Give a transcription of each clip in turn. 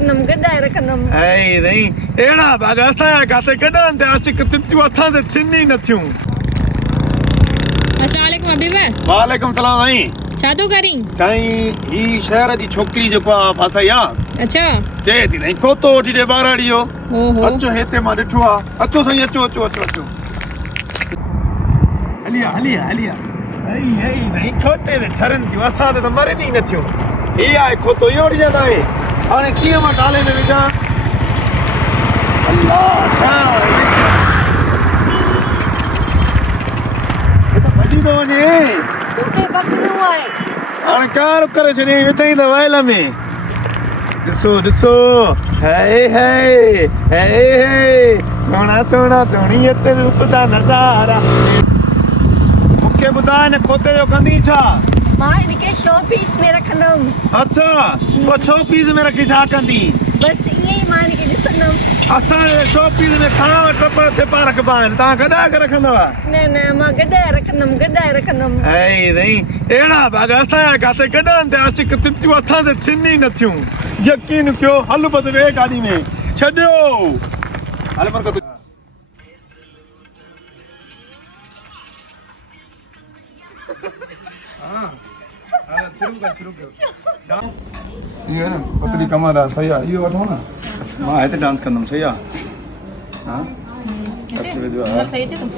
नम गदाए रखनम ऐ नहीं एड़ा बागा सा कासे कदन ते आशिक तितु अथा ते छिन्नी न थियूं। अस्सलाम वालेकुम हबीब। वालेकुम सलाम भाई। छा तो करी? चाई ही शहर दी छोकरी जो को फासया। अच्छा जे दी नहीं को तो ओटी दे बाराड़ियो। ओहो अचो हेते मा डिठवा अचो सही अचो हलिया ऐ नहीं खोटे दे ठरन दी असा ते मरे नहीं न थियूं। ही आए खो तो योड़ जादा है हाने किया मा डाले में विजा अल्लाह शाह ये तो बड़ी तो ने टूटे बकनो आए हाने कार करे छने वितई द वायला में दिसो हे सोना सोनी ते रूप दा नजारा मुखे बुधा ने खोते जो कंदी छा मां इनके शो पीस में रखनम। अच्छा वो शो पीस में रखी छा कंदी बस इने ही मान के दिसनम। असा शो पीस में खा टपर थे पारक बान ता गदा के रखंदवा न मां गदाए रखनम ऐ नहीं एड़ा बागा असा कासे कदन ते आशिक तितु अथा ते छिन्नी न थियूं। यकीन कयो हल बद वे गाड़ी में छड्यो हल पर को शुरू कयो ये ना पतली कमर सही है यो वठो ना मां है ते डांस करनम सही है हां अच्छा वे जो सही थे तुम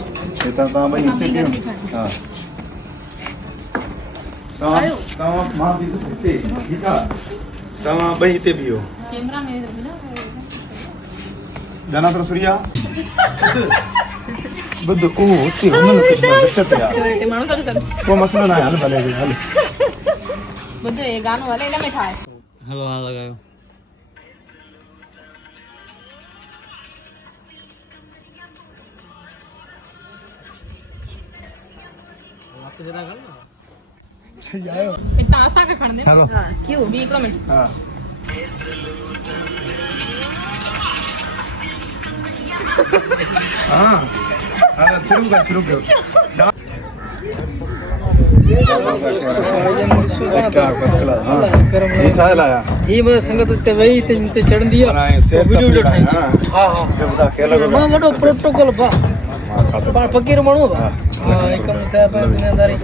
ये ता भाई हिते पियो हां ता मां भी हिते ठीक है ता भाई हिते पियो कैमरा में ना जाना तो सूर्या बद ओ ओते हुनन कुछ बचत यार छोरे ते मानो तो सर को मसलो ना हल भले हल बदे ये गानो वाले इना में ठाए हेलो हां लगायो वापस जरा कर ना सही आयो इतना आसा का खण दे हेलो हां क्यों 20 मिनट हां हां हां शुरू करो ये साल आया ये बस संगत ते वही ते चढ़ंदी है वीडियो ठाई हां हां बता के लगे मां वडो प्रोटोकॉल बा पा फकीर मानो बा हां एकम ते दुनियादारी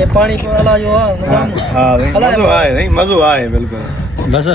ये पानी को अला जो हां हां मजो आए नहीं मजो आए बिल्कुल बस